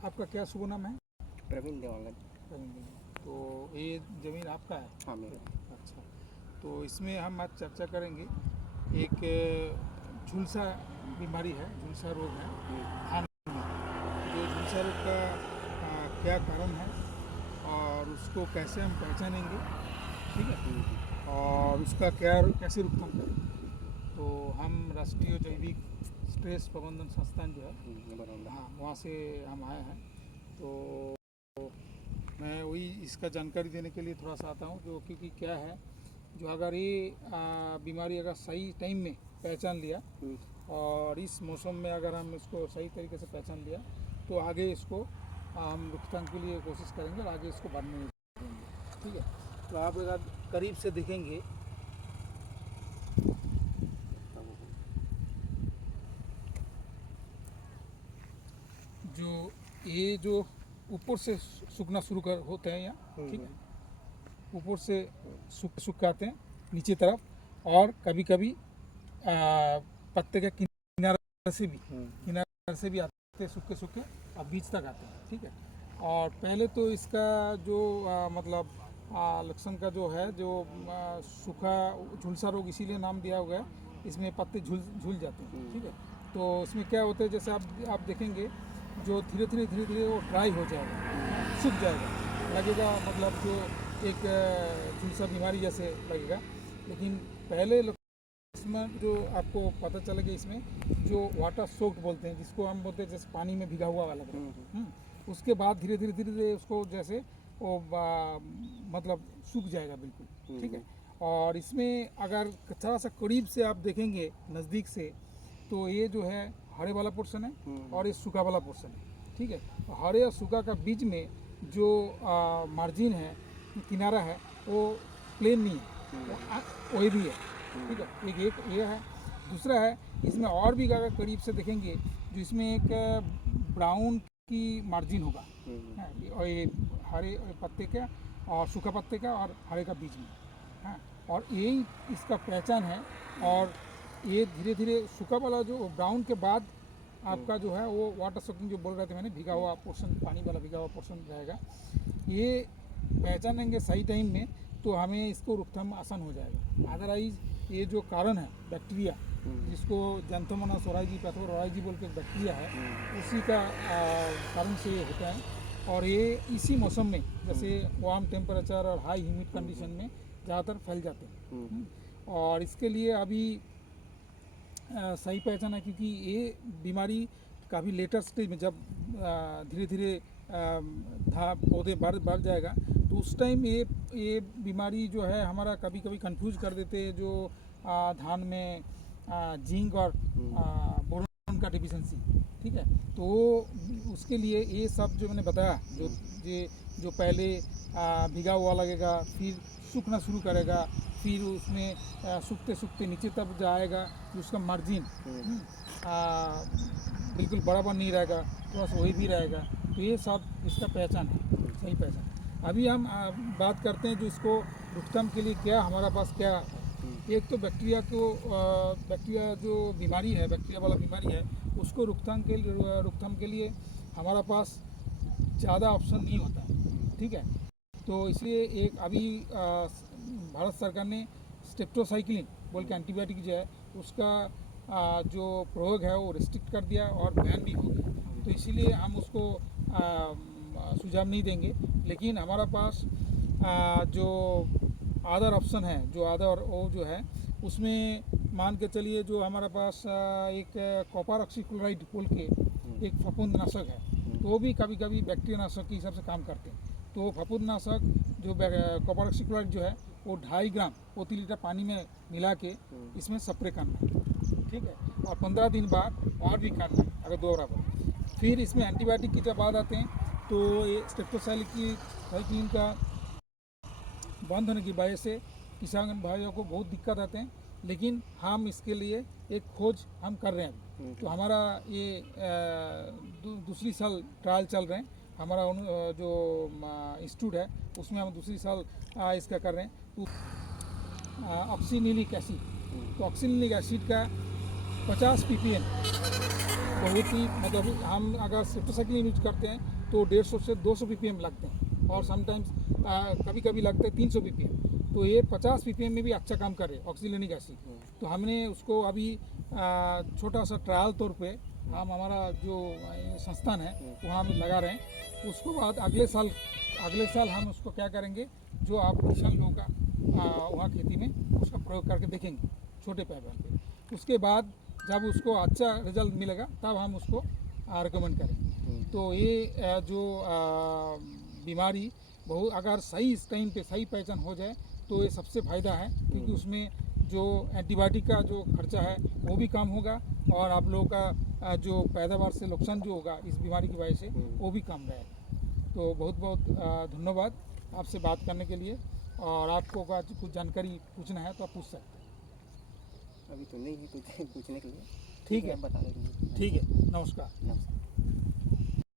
आपका क्या शुभ नाम है? प्रवीण देवांगन। प्रवीण जी। तो ये ज़मीन आपका है? हाँ मेरा। अच्छा, तो इसमें हम आज चर्चा करेंगे। एक झुलसा बीमारी है, झुलसा रोग है धान में। जो झुलसा रोग का क्या कारण है और उसको कैसे हम पहचानेंगे, ठीक है, और उसका क्या कैसे रोकथाम करेंगे। तो हम राष्ट्रीय जैविक स्ट्रेस प्रबंधन संस्थान जो है, बराबर। हाँ, वहाँ से हम आए हैं। तो मैं वही इसका जानकारी देने के लिए थोड़ा सा आता हूँ, जो क्योंकि क्या है, जो अगर ये बीमारी अगर सही टाइम में पहचान लिया और इस मौसम में अगर हम इसको सही तरीके से पहचान लिया तो आगे इसको हम रोकथाम के लिए कोशिश करेंगे और आगे इसको बढ़ने नहीं देंगे, ठीक है। तो आप अगर करीब से देखेंगे, जो ये जो ऊपर से सूखना शुरू कर होते हैं यहाँ, ठीक है, ऊपर से सूख आते हैं नीचे तरफ, और कभी कभी पत्ते के किनारे से भी आते सूखे और बीच तक आते हैं, ठीक है। और पहले तो इसका जो मतलब लक्षण का जो है, जो सूखा झुलसा रोग इसीलिए नाम दिया हुआ है, इसमें पत्ते झुल जाते हैं, ठीक है। तो इसमें क्या होता है, जैसे आप देखेंगे, जो धीरे धीरे वो ड्राई हो जाएगा, सूख जाएगा, लगेगा मतलब जो एक झुलसा बीमारी जैसे लगेगा। लेकिन पहले इसमें जो आपको पता चलेगा, इसमें जो वाटर सोक्ड बोलते हैं, जिसको हम बोलते हैं जैसे पानी में भीगा हुआ लग रहा है, उसके बाद धीरे धीरे उसको जैसे वो मतलब सूख जाएगा बिल्कुल, ठीक है। और इसमें अगर थोड़ा सा करीब से आप देखेंगे नज़दीक से, तो ये जो है हरे वाला पोर्शन है और ये सूखा वाला पोर्शन है, ठीक है। हरे और सूखा का बीच में जो मार्जिन है, किनारा है, वो प्लेन नहीं है, वही भी है, ठीक है। एक ये है। दूसरा है, इसमें और भी अगर करीब से देखेंगे, जो इसमें एक ब्राउन की मार्जिन होगा, और ये हरे पत्ते का और सूखा पत्ते का और हरे का बीच में, हाँ, और यही इसका पहचान है। और ये धीरे धीरे सूखा वाला जो ब्राउन के बाद आपका जो है वो वाटर सोकिंग जो बोल रहे थे मैंने, भीगा हुआ पोर्शन, पानी वाला भीगा हुआ पोर्शन रहेगा। ये पहचानेंगे सही टाइम में तो हमें इसको रोकथाम आसान हो जाएगा। अदरवाइज ये जो कारण है बैक्टीरिया, जिसको जैंथोमोनास ओराइजी पैथोराइजी बोल के एक बैक्टीरिया है, उसी का कारण से ये होता है। और ये इसी मौसम में, जैसे वार्म टेम्परेचर और हाई ह्यूमिड कंडीशन में ज़्यादातर फैल जाते हैं। और इसके लिए अभी सही पहचान है, क्योंकि ये बीमारी काफ़ी लेटर स्टेज में, जब धीरे धीरे पौधे बढ़ जाएगा, तो उस टाइम ये बीमारी जो है हमारा कभी कभी कंफ्यूज कर देते हैं, जो धान में जिंक और बोरोन का डिफिशिएंसी, ठीक है। तो उसके लिए ये सब जो मैंने बताया, जो पहले भीगा हुआ लगेगा, फिर सूखना शुरू करेगा, फिर उसमें सूखते सूखते नीचे तक जाएगा, उसका मार्जिन बिल्कुल बराबर नहीं रहेगा, थोड़ा सा वही भी रहेगा। तो ये सब इसका पहचान है, सही पहचान। अभी हम बात करते हैं जो इसको रोकथाम के लिए क्या हमारा पास क्या है। एक तो बैक्टीरिया जो बीमारी है, बैक्टीरिया वाला बीमारी है, उसको रोकथाम के लिए हमारा पास ज़्यादा ऑप्शन नहीं होता है, ठीक है। तो इसलिए एक अभी भारत सरकार ने स्टेप्टोसाइक्लिन बोल के एंटीबायोटिक जो है, उसका जो प्रयोग है वो रिस्ट्रिक्ट कर दिया और बैन भी हो गया। तो इसीलिए हम उसको सुझाव नहीं देंगे। लेकिन हमारा पास जो अदर ऑप्शन है, वो जो है, उसमें मान के चलिए, जो हमारा पास एक कॉपर ऑक्सीक्लोराइड बोल के एक फफूंदनाशक है, तो वो भी कभी कभी बैक्टीरिया नाशक के हिसाब से काम करते हैं। तो फफूंदनाशक जो कॉपर ऑक्सीक्लोराइड जो है, वो 2.5 ग्राम प्रति लीटर पानी में मिला के इसमें स्प्रे करना है, ठीक है। और 15 दिन बाद और भी करना है अगर 2 बराबर। फिर इसमें एंटीबायोटिक की जब बात आते हैं, तो ये स्टेप्टोसाइक्लिन का बंद होने की वजह से किसान भाइयों को बहुत दिक्कत आते हैं। लेकिन हम इसके लिए एक खोज हम कर रहे हैं। तो हमारा ये दूसरी साल ट्रायल चल रहे हैं, हमारा जो इंस्टीट्यूट है उसमें हम दूसरी साल इसका कर रहे हैं। तो ऑक्सीनिलिक एसिड, तो ऑक्सीनिलिक एसिड का 50 ppm बहुत ही मतलब हम अगर सेप्टोसाइक्लिन यूज करते हैं तो 150 से 200 ppm लगते हैं, और समटाइम्स कभी कभी लगते हैं 300 ppm। तो ये 50 ppm में भी अच्छा काम करे ऑक्सीलेनिक एसिड। तो हमने उसको अभी छोटा सा ट्रायल तौर पे हम हमारा जो संस्थान है वहाँ में लगा रहे हैं। उसको बाद अगले साल हम उसको क्या करेंगे, जो आप किसान लोगों का वहाँ खेती में उसका प्रयोग करके देखेंगे छोटे पैमाने पे। उसके बाद जब उसको अच्छा रिजल्ट मिलेगा तब हम उसको रिकमेंड करेंगे। तो ये जो बीमारी बहुत अगर सही इस टाइम पे सही पहचान हो जाए तो ये सबसे फ़ायदा है, क्योंकि उसमें जो एंटीबायोटिक का जो खर्चा है वो भी कम होगा, और आप लोगों का जो पैदावार से नुकसान जो होगा इस बीमारी की वजह से वो भी कम रहेगा। तो बहुत बहुत धन्यवाद आपसे बात करने के लिए, और आपको अगर कुछ जानकारी पूछना है तो आप पूछ सकते हैं। अभी तो नहीं है कुछ पूछने के लिए। ठीक है, बताने के लिए। ठीक है, नमस्कार। नमस्कार।